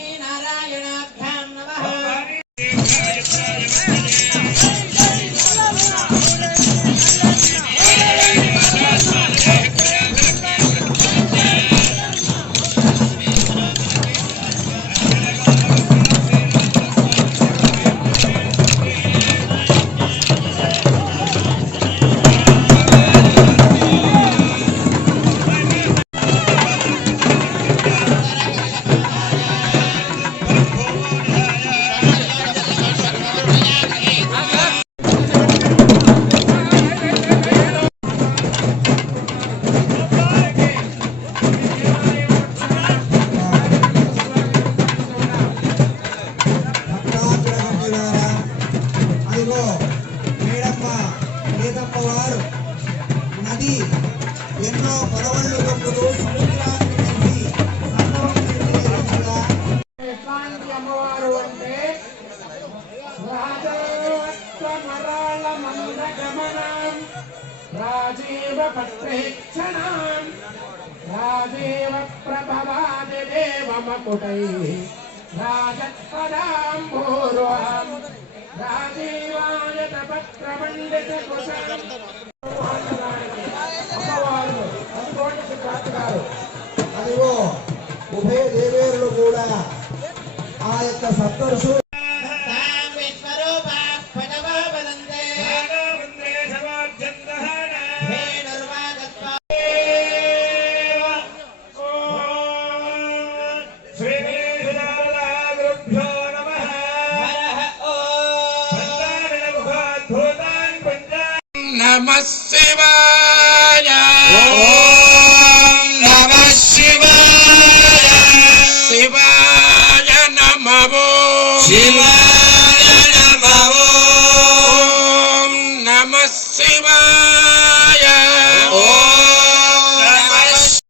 mean Seethamma Seethamma వారు. నది ఎన్నో పరవళ్ళు గొప్పలు సముద్రాన్ని కలిసి సంగమం అమ్మవారు అంటే రాజీవ పత్రేక్షణం రాజీవ ప్రభవాది దేవమకుటై. రాజత్పదాంబూర్వం రాజీవాయత అదిగో ఉభయ దేవేరులు కూడా ఆ యొక్క సప్తరుషులు నమ శివాయ నమ శివాయ శివాయ నమో శివాయ నమో నమ శివాయ